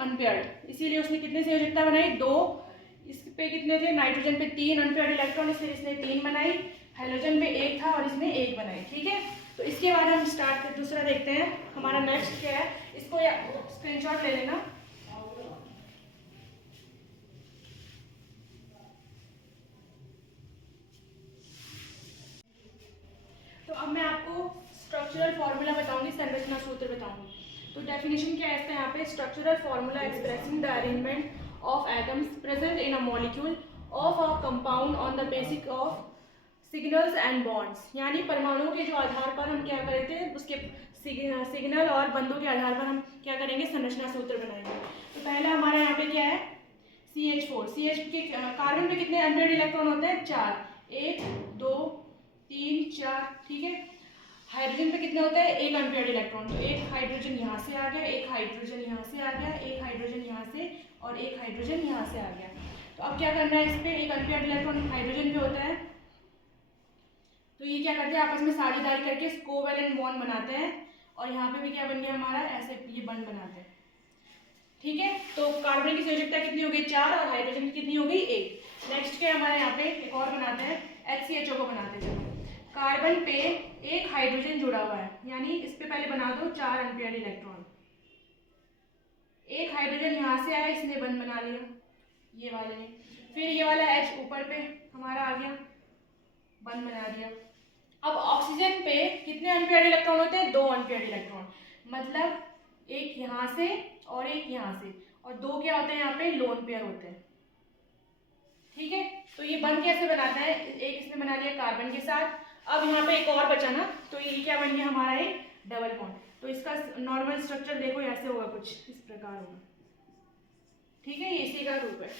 Unpaired, इसीलिए उसने कितने संयोजकता बनाई, 2। इस पे कितने थे, नाइट्रोजन पे 3 अनपेयर्ड इलेक्ट्रॉन, फिर इसने 3 बनाई, हाइड्रोजन पे 1 था और इसने 1 बनाई। ठीक है, तो इसके बाद हम स्टार्ट कर दूसरा देखते हैं। हमारा नेक्स्ट क्या है, इसको स्क्रीनशॉट ले लेना। तो अब मैं आपको स्ट्रक्चरल फॉर्मूला बताऊंगी, संरचना सूत्र बताऊंगी। तो डेफिनेशन क्या है इसका यहाँ पे, structural formula expressing the arrangement of atoms present in a molecule of a compound on the basis of signals and bonds. यानी परमाणुओं के जो आधार पर हम क्या करते हैं, उसके सिग्नल और बंधों के आधार पर हम क्या करेंगे, संरचना सूत्र बनाएंगे। तो पहला हमारा यहाँ पे क्या है, CH4। CH के कार्बन पे कितने अनपेयर्ड इलेक्ट्रॉन होते हैं, 4, 1 2 3 4। ठीक है, हाइड्रोजन पे कितने होते हैं, 1 अनपेयर्ड इलेक्ट्रॉन। तो एक हाइड्रोजन यहाँ से आ गया, एक हाइड्रोजन यहाँ से आ गया, एक हाइड्रोजन यहाँ से और एक हाइड्रोजन यहाँ से आ गया। तो अब क्या करना है, इस पे एक अनपेयर्ड इलेक्ट्रॉन हाइड्रोजन पे होता है, तो ये क्या करते हैं, आपस में साझेदारी करके कोवैलेंट बॉन्ड बनाते हैं। और यहाँ पे भी क्या बन गया हमारा, ऐसे ये बॉन्ड बनाते हैं। ठीक है, तो कार्बन की संयोजकता कितनी हो गई, 4 और हाइड्रोजन की कितनी हो गई, 1। नेक्स्ट क्या हमारे यहाँ पे एक और बनाते हैं, HCHO को बनाते हैं। कार्बन पे एक हाइड्रोजन जुड़ा हुआ है, यानी इस पे पहले बना दो 4 अनपेयर्ड इलेक्ट्रॉन। एक हाइड्रोजन यहाँ से आया, इसने बंद बना लिया ये वाले ने, फिर ये वाला H ऊपर पे हमारा आ गया, बंद बना दिया। अब ऑक्सीजन पे कितने अनपेयर्ड इलेक्ट्रॉन होते हैं, 2 अनपेयर्ड इलेक्ट्रॉन, मतलब एक यहाँ से और एक यहाँ से, और 2 क्या होते हैं यहाँ पे, लोन पेयर होते हैं। ठीक है, तो ये बंद कैसे बनाता है, एक इसने बना लिया कार्बन के साथ। अब यहाँ पे एक और बचा ना, तो ये क्या बन गया हमारा, एक डबल बॉन्ड। तो इसका नॉर्मल स्ट्रक्चर देखो ऐसे होगा, कुछ इस प्रकार होगा। ठीक है, ये इसी का रूप है।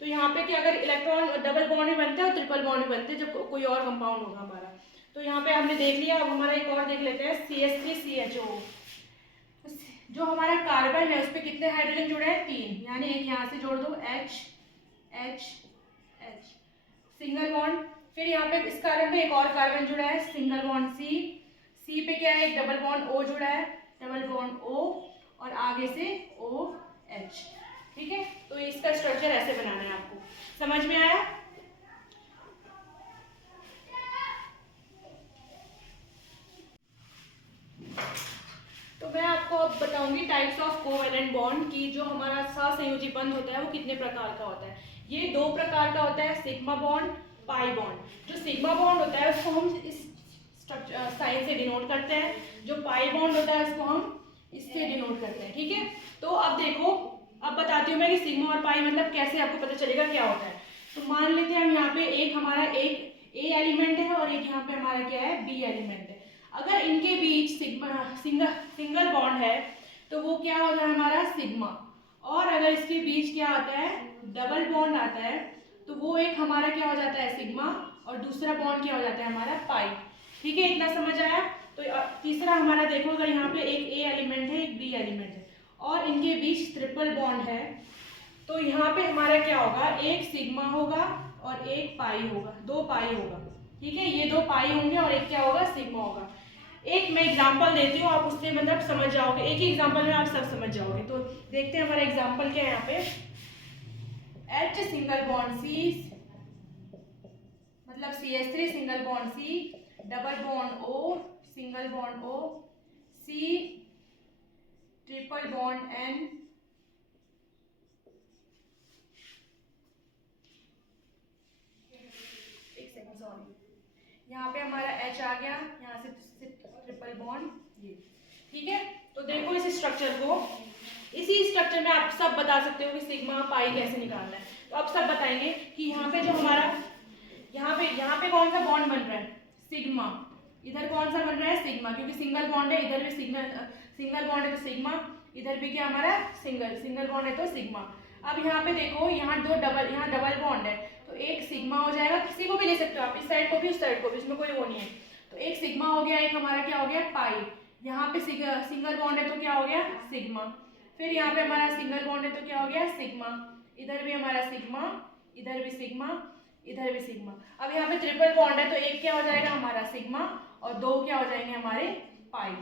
तो यहाँ पे क्या, अगर इलेक्ट्रॉन डबल बॉन्ड भी बनते हैं और ट्रिपल बॉन्ड भी बनते हैं जब कोई और कंपाउंड होगा हमारा। तो यहाँ पे हमने देख लिया, अब हमारा एक और देख लेते हैं, CH3CHO। जो हमारा कार्बन है उस पर कितने हाइड्रोजन जुड़े हैं, 3, यानी एक यहाँ से जोड़ दो, H H H, single bond. फिर यहाँ पे इस कार्बन पे एक और कार्बन जुड़ा है, सिंगल बॉन्ड C। C पे क्या है, एक डबल बॉन्ड O जुड़ा है, डबल बॉन्ड O, और आगे से OH। ठीक है, तो इसका स्ट्रक्चर ऐसे बनाना है आपको, समझ में आया। तो मैं आपको अब बताऊंगी टाइप्स ऑफ कोवैलेंट बॉन्ड की, जो हमारा सहसंयोजी बंध होता है वो कितने प्रकार का होता है। ये 2 प्रकार का होता है, सिग्मा बॉन्ड, पाई बॉन्ड। जो सिग्मा बॉन्ड होता है उसको हम इस स्ट्रक्चर साइन से डिनोट करते हैं, जो पाई बॉन्ड होता है उसको हम इससे डिनोट करते हैं। ठीक है, तो अब देखो, अब बताती हूँ मैं कि सिग्मा और पाई मतलब कैसे आपको पता चलेगा क्या होता है। तो मान लेते हैं हम यहाँ पे एक हमारा एक ए एलिमेंट है और एक यहाँ पे हमारा क्या है, बी एलिमेंट है। अगर इनके बीच सिंगल बॉन्ड है तो वो क्या होता है हमारा, सिग्मा। और अगर इसके बीच क्या आता है, डबल बॉन्ड आता है, तो वो एक हमारा क्या हो जाता है, सिग्मा, और दूसरा बॉन्ड क्या हो जाता है हमारा, पाई। ठीक है, इतना समझ आया। तो तीसरा हमारा देखो, अगर यहाँ पे एक ए एलिमेंट है, एक बी एलिमेंट है, और इनके बीच ट्रिपल बॉन्ड है, तो यहाँ पे हमारा क्या होगा, एक सिग्मा होगा और एक पाई होगा, 2 पाई होगा। ठीक है, ये 2 पाई होंगे और एक क्या होगा, सिग्मा होगा। एक मैं एग्जांपल देती हूँ, आप उससे मतलब समझ जाओगे, एक ही एग्जांपल में आप सब समझ जाओगे। तो देखते हैं हमारा एग्जांपल क्या है यहाँ पे, H सिंगल बॉन्ड C, मतलब CH3 single bond C, double bond O, single bond O, C triple bond N, एक सेकंड सॉरी, यहाँ पे हमारा H आ गया, यहाँ से ट्रिपल बॉन्ड ये। ठीक है, तो देखो इस स्ट्रक्चर को, इसी स्ट्रक्चर में आप सब बता सकते हो कि सिग्मा पाई कैसे निकालना है। तो आप सब बताएंगे कि यहाँ पे जो हमारा यहाँ पे कौन सा बॉन्ड बन रहा है, सिग्मा। इधर कौन सा बन रहा है, सिग्मा, क्योंकि सिंगल बॉन्ड है, इधर भी सिंगल बॉन्ड है तो सिग्मा, इधर भी क्या हमारा सिंगल बॉन्ड है तो सिग्मा। अब यहाँ पे देखो, यहाँ डबल बॉन्ड है, तो एक सिग्मा हो जाएगा, किसी को भी ले सकते हो आप, इस साइड को भी उस साइड को भी, इसमें कोई वो नहीं है। तो एक सिग्मा हो गया, एक हमारा क्या हो गया, पाई। यहाँ पे सिंगल बॉन्ड है तो क्या हो गया, सिग्मा। फिर यहाँ पे हमारा सिंगल बॉन्ड है तो क्या हो गया, सिग्मा। इधर भी हमारा सिग्मा, इधर भी सिग्मा, इधर भी सिग्मा। अब यहाँ पे ट्रिपल बॉन्ड है तो एक क्या हो जाएगा हमारा सिग्मा और 2 क्या हो जाएंगे हमारे पाई।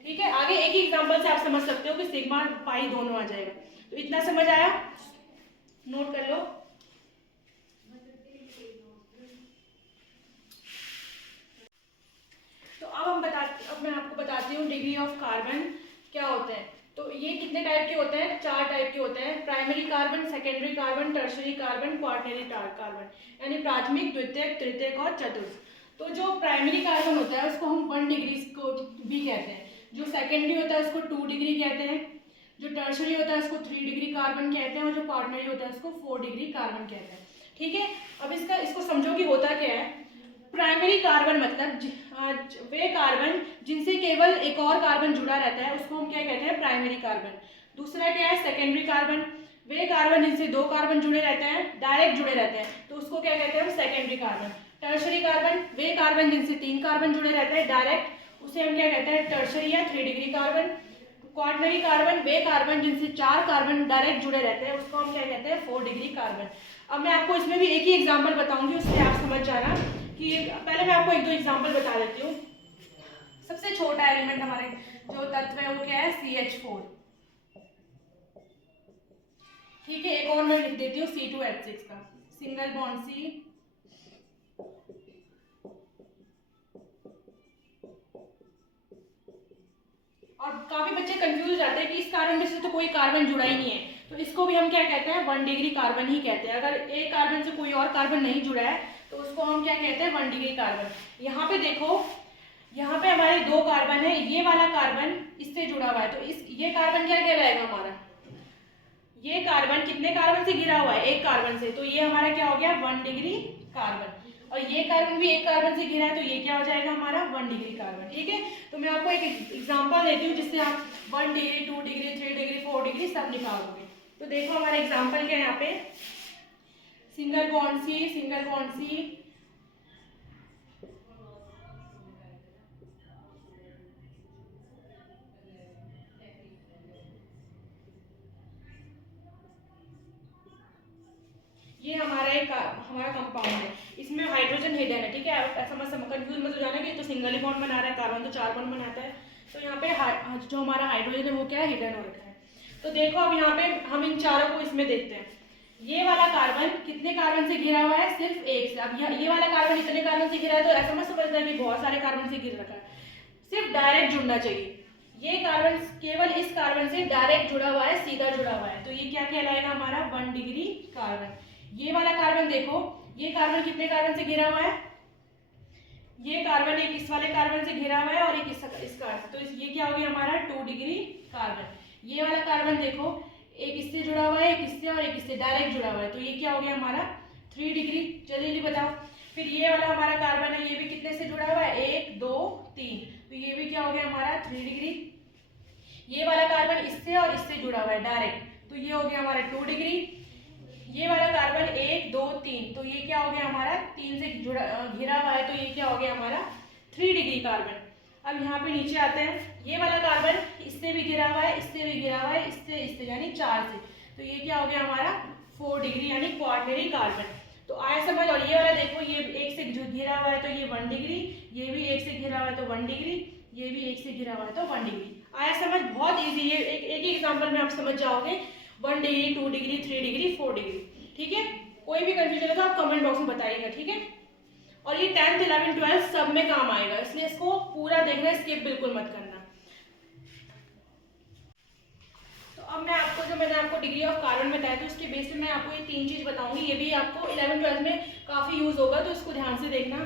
ठीक है, आगे एक ही एग्जांपल से आप समझ सकते हो कि सिग्मा पाई दोनों आ जाएगा। तो इतना समझ आया, नोट कर लो। तो अब मैं आपको बताती हूँ डिग्री ऑफ कार्बन क्या होते हैं। तो ये कितने टाइप के होते हैं, 4 टाइप के होते हैं। Primary carbon, secondary carbon, tertiary carbon, quaternary carbon, यानी प्राथमिक, द्वितीयक, तृतीयक और चतुर्थ। तो जो प्राइमरी कार्बन होता है उसको हम 1 डिग्री को भी कहते हैं, जो सेकेंडरी होता है उसको 2 डिग्री कहते हैं, जो टर्शरी होता है उसको 3 डिग्री कार्बन कहते हैं, और जो क्वार्टनरी होता है उसको 4 डिग्री कार्बन कहते हैं। ठीक है, अब इसको समझो कि होता क्या है। प्राइमरी कार्बन मतलब वे कार्बन जिनसे केवल एक और कार्बन जुड़ा रहता है उसको हम क्या कहते हैं, प्राइमरी कार्बन। दूसरा क्या है, सेकेंडरी कार्बन, वे कार्बन जिनसे 2 कार्बन जुड़े रहते हैं, डायरेक्ट जुड़े रहते हैं, तो उसको क्या कहते हैं हम, सेकेंडरी कार्बन। टर्शरी कार्बन, वे कार्बन जिनसे 3 कार्बन जुड़े रहते हैं डायरेक्ट, उसे हम क्या कहते हैं, टर्शरी या 3 डिग्री कार्बन। क्वार्टनरी कार्बन, वे कार्बन जिनसे 4 कार्बन डायरेक्ट जुड़े रहते हैं, उसको हम क्या कहते हैं, 4 डिग्री कार्बन। अब मैं आपको इसमें भी एक ही एग्जांपल बताऊंगी, उससे आप समझ जाना कि पहले मैं आपको 1-2 एग्जांपल बता देती हूँ। सबसे छोटा एलिमेंट हमारे जो तत्व है वो क्या है, CH4। ठीक है, एक और मैं लिख देती हूँ C2H6 का, सिंगल बॉन्ड C। और काफी बच्चे कंफ्यूज हो जाते हैं कि इस कार्बन में से तो कोई कार्बन जुड़ा ही नहीं है, तो इसको भी हम क्या कहते हैं, 1 डिग्री कार्बन ही कहते हैं। अगर एक कार्बन से कोई और कार्बन नहीं जुड़ा है तो उसको हम क्या कहते हैं, 1 डिग्री कार्बन। यहाँ पे देखो, यहाँ पे हमारे 2 कार्बन है, ये वाला कार्बन इससे जुड़ा हुआ है, तो ये कार्बन क्या कहलाएगा हमारा, ये कार्बन कितने कार्बन से घिरा हुआ है, एक कार्बन से, तो ये हमारा क्या हो गया, 1 डिग्री कार्बन। और ये कार्बन भी एक कार्बन से घिरा है, तो ये क्या हो जाएगा हमारा, 1 डिग्री कार्बन। ठीक है, तो मैं आपको एक एग्जांपल देती हूँ जिससे आप 1 डिग्री, 2 डिग्री, 3 डिग्री, 4 डिग्री सब निकालोगे। तो देखो हमारा एग्जांपल क्या है, यहाँ पे single bond C, single bond C, ये हमारा कंपाउंड है, इसमें हाइड्रोजन हिडन है। ठीक है, आप ऐसा मत कंफ्यूज मत हो जाना कि तो सिंगल ही बॉन्ड बना रहा है, कार्बन तो 4 बॉन्ड बनाता है। तो यहाँ पे जो हमारा हाइड्रोजन है वो क्या है, हिडन हो रखा है। तो देखो अब यहाँ पे हम इन चारों को इसमें देखते हैं। ये वाला कार्बन कितने कार्बन से घिरा हुआ है, सिर्फ एक से। अब ये वाला कार्बन इतने कार्बन से घिरा है, तो ऐसा मत समझना कि बहुत सारे कार्बन से घिर रखा है, सिर्फ डायरेक्ट जुड़ना चाहिए। ये कार्बन केवल इस कार्बन से डायरेक्ट जुड़ा हुआ है, सीधा जुड़ा हुआ है, तो ये क्या कहलाएगा हमारा, 1 डिग्री कार्बन। ये वाला कार्बन देखो, ये कार्बन कितने कार्बन से घिरा हुआ है, ये कार्बन एक इस वाले कार्बन से घिरा हुआ है और एक इस कार्बन से, तो ये क्या हो गया हमारा, 2 डिग्री कार्बन। ये वाला कार्बन देखो, एक इससे जुड़ा हुआ है, एक इससे और एक इससे डायरेक्ट जुड़ा हुआ है, तो ये क्या हो गया हमारा, 3 डिग्री। जल्दी बताओ। फिर ये वाला हमारा कार्बन है, ये भी कितने से जुड़ा हुआ है, 1 2 3, तो ये भी क्या हो गया हमारा, 3 डिग्री। ये वाला कार्बन इससे और इससे जुड़ा हुआ है डायरेक्ट, तो ये हो गया हमारा 2 डिग्री। ये वाला कार्बन 1 2 3, तो ये क्या हो गया हमारा, 3 से घिरा हुआ है, तो ये क्या हो गया हमारा, 3 डिग्री कार्बन। अब यहाँ पे नीचे आते हैं, ये वाला कार्बन इससे भी घिरा हुआ है, इससे भी घिरा हुआ है, इससे यानी 4 से, तो ये क्या हो गया हमारा, 4 डिग्री यानी क्वार्टनरी कार्बन। तो आया समझ। और ये वाला देखो, ये एक से घिरा हुआ है तो ये 1 डिग्री, ये भी एक से घिरा हुआ है तो 1 डिग्री, ये भी एक से घिरा हुआ है तो 1 डिग्री। आया समझ, बहुत इजी है, एक ही एग्जांपल में आप समझ जाओगे, 1 डिग्री, 2 डिग्री, 3 डिग्री, 4 डिग्री। ठीक है, कोई भी कंफ्यूजन है तो आप कमेंट बॉक्स में बताइएगा। ठीक है, और ये 10th 11th 12th सब में काम आएगा, इसलिए इसको पूरा देखना, स्किप बिल्कुल मत करना। तो अब मैंने आपको डिग्री ऑफ कार्बन बताया, तो उसके बेस पे मैं आपको ये 3 चीज बताऊंगी, ये भी आपको 11th 12th में काफी यूज होगा, तो इसको ध्यान से देखना।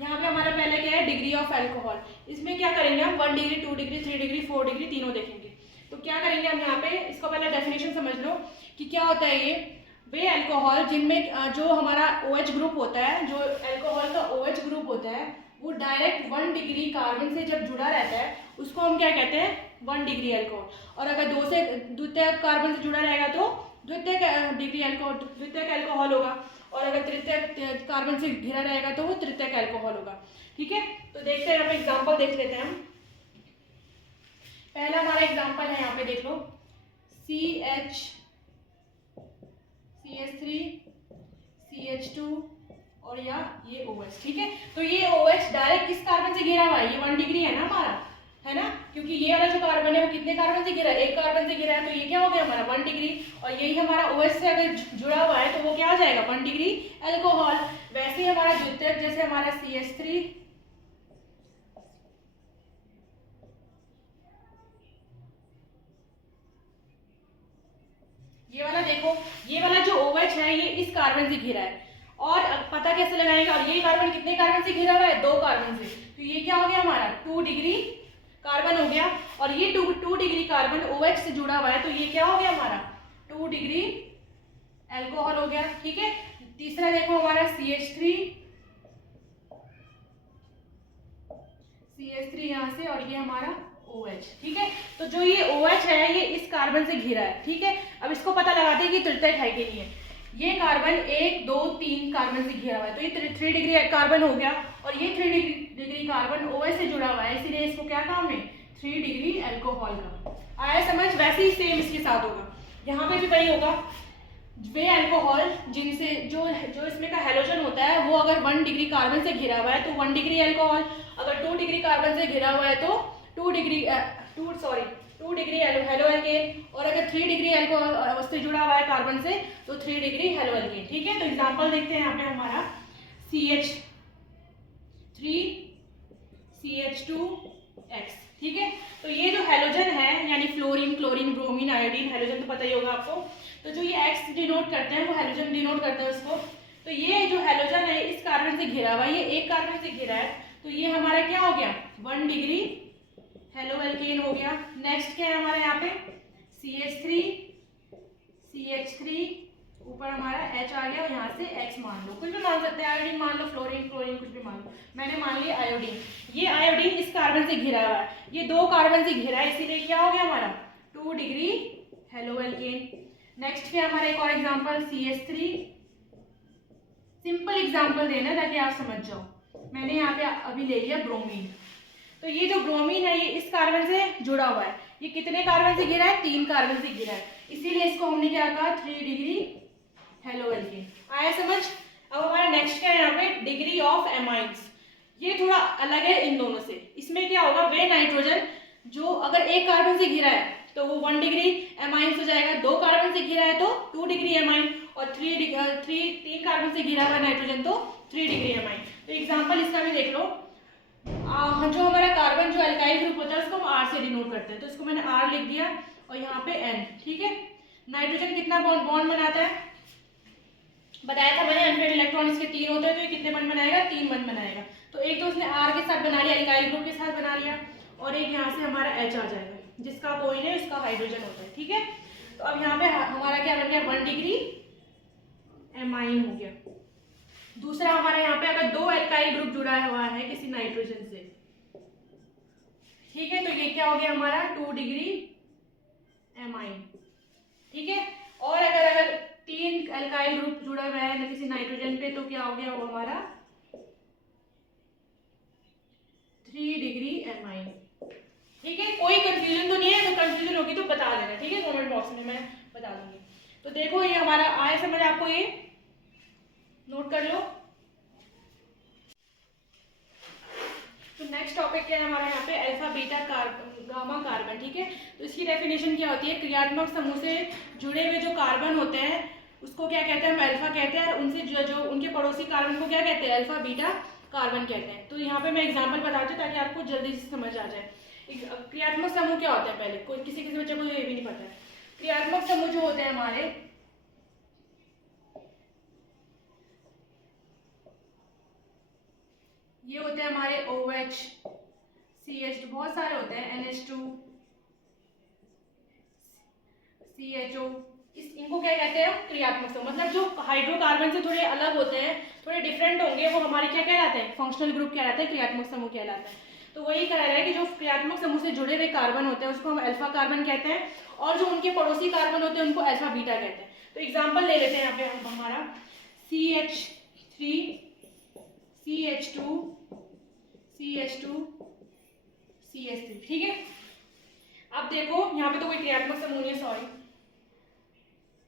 यहाँ पे हमारा पहले क्या है, डिग्री ऑफ अल्कोहल। इसमें क्या करेंगे हम, 1 डिग्री, 2 डिग्री, 3 डिग्री, 4 डिग्री तीनों देखेंगे। तो क्या करेंगे हम यहाँ पे, इसको पहले डेफिनेशन समझ लो कि क्या होता है ये। वे अल्कोहल जिनमें जो हमारा OH ग्रुप होता है, जो अल्कोहल का OH ग्रुप होता है, वो डायरेक्ट 1 डिग्री कार्बन से जब जुड़ा रहता है उसको हम क्या कहते हैं, 1 डिग्री अल्कोहल। और अगर द्वितीयक कार्बन से जुड़ा रहेगा तो द्वितीयक डिग्री अल्कोहल, द्वितीयक अल्कोहल होगा। और अगर तृतीयक कार्बन से घिरा रहेगा तो वो तृतीयक अल्कोहल होगा। ठीक है, तो देखते हैं, यहाँ पे एग्जाम्पल देख लेते हैं हम। पहला हमारा एग्जाम्पल है, यहाँ पे देख लो, CH3 CH2 और या ये OH। ठीक है, तो ये OH डायरेक्ट किस कार्बन से घिरा हुआ है, ये 1 डिग्री है ना हमारा, है ना, क्योंकि ये वाला जो कार्बन है वो कितने कार्बन से घिरा है, एक कार्बन से घिरा है, तो ये क्या हो गया हमारा 1 डिग्री, और यही हमारा OH से अगर जुड़ा हुआ है तो वो क्या आ जाएगा 1 डिग्री अल्कोहल। वैसे ही हमारा द्वितीयक जैसे हमारा CH3, ये वाला देखो, ये वाला जो OH है ये इस कार्बन से घिरा है, और अब पता कैसे लगाएंगे, और ये कार्बन कितने कार्बन से घिरा हुआ है, 2 कार्बन से, तो ये क्या हो गया हमारा 2 डिग्री कार्बन हो गया, और ये 2 डिग्री कार्बन OH से जुड़ा हुआ है, तो ये क्या हो गया हमारा 2 डिग्री अल्कोहल हो गया। ठीक है, तीसरा देखो हमारा CH3 यहाँ से, और ये हमारा OH। ठीक है, तो जो ये OH है ये इस कार्बन से घिरा है। ठीक है, अब इसको पता लगाते हैं कि तृतीयक है कि नहीं है। ये कार्बन 1 2 3 कार्बन से घिरा हुआ है, तो ये 3 डिग्री कार्बन हो गया, और ये 3 डिग्री कार्बन OH से जुड़ा हुआ है, इसीलिए इसको क्या कहा हमने 3 डिग्री अल्कोहल का। आया समझ? वैसे ही सेम इसके साथ होगा, यहाँ पे भी वही होगा। वे अल्कोहल जिनसे जो इसमें का हेलोजन होता है वो अगर 1 डिग्री कार्बन से घिरा हुआ है तो 1 डिग्री अल्कोहल, अगर 2 डिग्री कार्बन से घिरा हुआ है तो 2 डिग्री हेलो एल्केन, और अगर 3 डिग्री अल्कोहल से जुड़ा हुआ है कार्बन से तो 3 डिग्री हेलो एल्केन। ठीक है, तो एग्जांपल देखते हैं यहाँ पे हमारा CH3 CH2X। ठीक है, तो ये जो हेलोजन है यानी fluorine, chlorine, bromine, iodine, halogen तो पता ही होगा आपको, तो जो ये X डिनोट करते हैं वो हेलोजन डिनोट करते हैं उसको। तो ये जो हेलोजन है इस कार्बन से घिरा हुआ है, ये एक कार्बन से घिरा है, तो ये हमारा क्या हो गया 1 डिग्री हेलो एल्केन हो गया। नेक्स्ट क्या है हमारा यहाँ पे CH3 ऊपर हमारा H आ गया, और यहाँ से X मान लो, कुछ भी मान सकते हैं, आयोडीन मान लो, फ्लोरीन, क्लोरीन, कुछ भी मान लो, मैंने मान लिया आयोडीन। ये आयोडीन इस कार्बन से घिरा हुआ है, ये 2 कार्बन से घिरा है, इसीलिए क्या हो गया हमारा 2 डिग्री हेलो एल्केन। नेक्स्ट क्या हमारा एक और एग्जांपल CH3, सिंपल एग्जांपल देना ताकि आप समझ जाओ। मैंने यहाँ पे अभी ले लिया ब्रोमीन, तो ये जो ब्रोमीन है ये इस कार्बन से जुड़ा हुआ है, ये कितने कार्बन से घिरा है 3 कार्बन से घिरा है, इसीलिए इसको हमने क्या कहा 3 डिग्री हेलो एल्केन। आया समझ? अब हमारा नेक्स्ट क्या है यहाँ पे डिग्री ऑफ एमाइन्स, ये थोड़ा अलग है इन दोनों से। इसमें क्या होगा वे नाइट्रोजन जो अगर एक कार्बन से घिरा है तो वो 1 डिग्री एमाइन्स हो जाएगा, 2 कार्बन से घिरा है तो 2 डिग्री एमाइन, और 3 कार्बन से घिरा हुआ नाइट्रोजन तो 3 डिग्री एमाइन। तो एग्जांपल इसका भी देख लो, जो हमारा कार्बन जो अल्काइल ग्रुप होता है उसको हम R से डिनोट करते हैं, तो इसको मैंने R लिख दिया और यहाँ पे N। ठीक है, नाइट्रोजन कितना बॉन्ड बनाता है बताया था मैंने, अनपेयर्ड इलेक्ट्रॉन इसके 3 होते हैं, तो ये कितने बंद बनाएगा 3 बंद बनाएगा, तो एक तो उसने R के साथ बना लिया, अल्काइल ग्रुप के साथ बना लिया, और एक यहाँ से हमारा H आ जाएगा जिसका कोई नहीं उसका हाइड्रोजन होता है। ठीक है, तो अब यहाँ पे हमारा क्या बन गया 1 डिग्री एमाइन हो गया। दूसरा हमारा यहाँ पे अगर 2 अल्काइल ग्रुप जुड़ा हुआ है किसी नाइट्रोजन से, ठीक है, तो ये क्या हो गया हमारा 2 डिग्री एमाइन। ठीक है, और अगर 3 अल्काइल ग्रुप जुड़ा हुआ है किसी नाइट्रोजन पे तो क्या हो गया वो हमारा 3 डिग्री एमाइन। ठीक है, कोई कंफ्यूजन तो नहीं है, अगर कंफ्यूजन होगी तो बता देना, ठीक है, कमेंट बॉक्स में मैं बता दूंगी। तो देखो ये हमारा आए समझ आपको, ये नोट कर लो। तो नेक्स्ट टॉपिक क्या है हमारा यहाँ पे अल्फा बीटा गामा कार्बन। ठीक है, तो इसकी डेफिनेशन क्या होती है, क्रियात्मक समूह से जुड़े हुए जो कार्बन होते हैं उसको क्या कहते हैं हम अल्फा कहते हैं, और उनसे जो उनके पड़ोसी कार्बन को क्या कहते हैं अल्फा बीटा कार्बन कहते हैं। तो यहाँ पे मैं एग्जांपल बताती हूँ ताकि आपको जल्दी से समझ आ जाए। क्रियात्मक समूह क्या होता है, पहले कोई किसी बच्चे को ये भी नहीं पता है। क्रियात्मक समूह जो होते हैं हमारे, ये होते हैं हमारे OH, CH, बहुत सारे होते हैं, NH2, CHO, इनको क्या कहते हैं क्रियात्मक समूह। मतलब जो हाइड्रोकार्बन से थोड़े अलग होते हैं, थोड़े डिफरेंट होंगे, वो हमारे क्या कहलाते हैं फंक्शनल ग्रुप कहलाते हैं, क्रियात्मक समूह कहलाता है। तो वही कह रहा है कि जो क्रियात्मक समूह से जुड़े हुए कार्बन होते हैं उसको हम अल्फा कार्बन कहते हैं, और जो उनके पड़ोसी कार्बन होते हैं उनको अल्फा बीटा कहते हैं। तो एग्जाम्पल ले लेते हैं यहाँ पे हम हमारा CH3 CH2 CH3। ठीक है, अब देखो यहाँ पे तो कोई क्रियात्मक समूह नहीं है, सॉरी,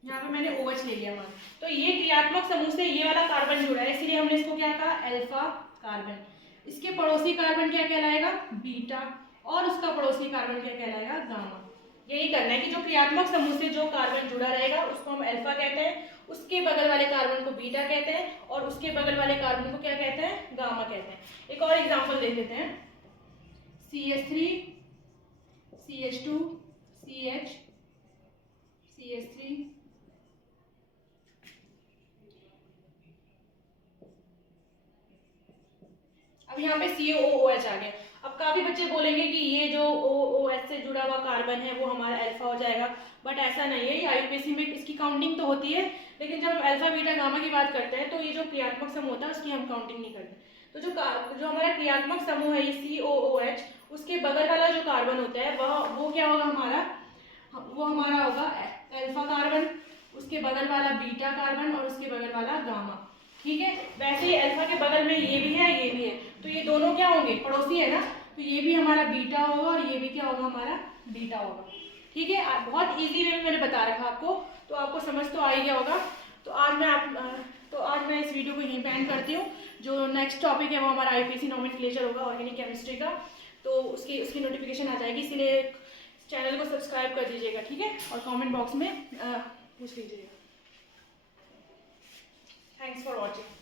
यहाँ पे मैंने OH ले लिया मान। तो ये क्रियात्मक समूह से ये वाला कार्बन जुड़ा है, इसीलिए हमने इसको क्या कहा अल्फा कार्बन। इसके पड़ोसी कार्बन क्या कहलाएगा बीटा और उसका पड़ोसी कार्बन क्या कहलाएगा, गामा। यही करना है कि जो क्रियात्मक समूह से जो कार्बन जुड़ा रहेगा उसको हम अल्फा कहते हैं, उसके बगल वाले कार्बन को बीटा कहते हैं और उसके बगल वाले कार्बन को क्या कहते हैं, गामा कहते हैं। एक और एग्जांपल देख लेते हैं, CH3 CH2 CH CH3 अब यहाँ पे COOH आ गया। अब काफी बच्चे बोलेंगे कि ये जो OOH से जुड़ा हुआ कार्बन है वो हमारा अल्फा हो जाएगा, बट ऐसा नहीं है। ये IUPAC में इसकी काउंटिंग तो होती है, लेकिन जब हम अल्फा बीटा गामा की बात करते हैं तो ये जो क्रियात्मक समूह होता है उसकी हम काउंटिंग नहीं करते। तो जो हमारा क्रियात्मक समूह है ये COOH, उसके बगल वाला जो कार्बन होता है वो क्या होगा हमारा, वो हमारा होगा अल्फा कार्बन, उसके बगल वाला बीटा कार्बन और उसके बगल वाला गामा। ठीक है, वैसे ही अल्फा के बगल में ये भी है ये भी है, तो ये दोनों क्या होंगे, पड़ोसी है ना, तो ये भी हमारा बीटा होगा और ये भी क्या होगा, हमारा बीटा होगा। ठीक है, बहुत इजी वे में मैंने बता रखा आपको, तो आपको समझ तो आ ही गया होगा। तो आज मैं इस वीडियो को यहीं पे एंड करती हूँ। जो नेक्स्ट टॉपिक है वो हमारा IUPAC नॉमेनक्लेचर होगा, ऑर्गेनिक केमिस्ट्री का, तो उसकी नोटिफिकेशन आ जाएगी, इसीलिए चैनल को सब्सक्राइब कर दीजिएगा। ठीक है, और कमेंट बॉक्स में पूछ लीजिएगा। Thanks for watching.